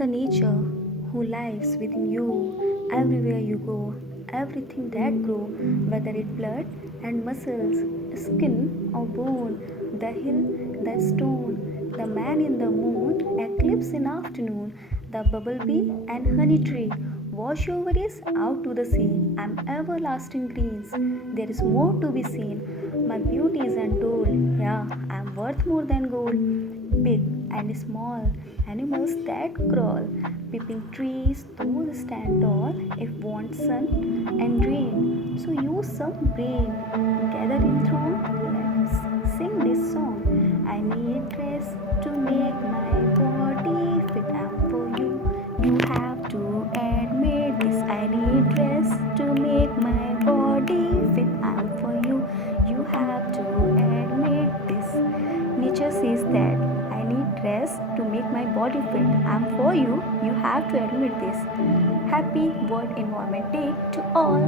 the nature who lives within you everywhere you go. Everything that grow, whether it blood and muscles, skin or bone, the hill, the stone, the man in the moon, eclipse in afternoon, the bumblebee and honey tree. Wash your worries out to the sea. I'm everlasting greens. There is more to be seen. My beauty is untold. Yeah, I'm worth more than gold. Big and small animals that crawl, peeping trees, those stand tall if want sun and rain. So use some brain. Gather in throng. Let's sing this song. I need dress to make my body fit. I'm for you. You have to admit this. I need dress to make my body fit. I'm for you. You have to admit this. Nature says that I need dress to make my body fit. I'm for you. You have to admit this. Happy World Environment Day to all.